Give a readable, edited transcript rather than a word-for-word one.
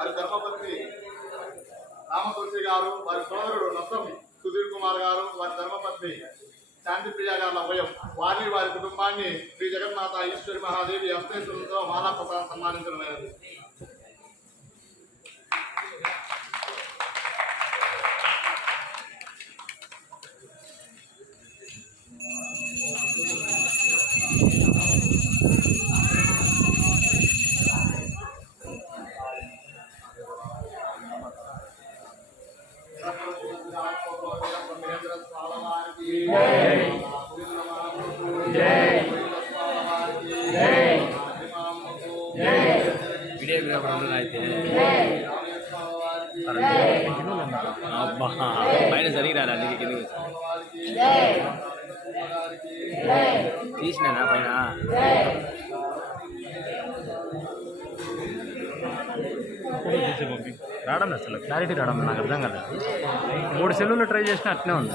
వారి ధర్మపత్ని రామతులసి గారు, వారి సోదరుడు నొత్తం సుధీర్ కుమార్ గారు, వారి ధర్మపత్ని శాంతిప్రియ గారి అభయం, వారిని వారి కుటుంబాన్ని శ్రీ జగన్మాత ఈశ్వరి మహాదేవి అష్టేశ్వరులతో మాలాప్రసాద్ సన్మానించడం. పైన జరిగిరాలి అందుకే కిందకి తీసినా పైన రావడం అసలు క్లారిటీ రావడం నాకు అర్థం కదా. 3 సెల్లులు ట్రై చేసినా అట్నే ఉంది.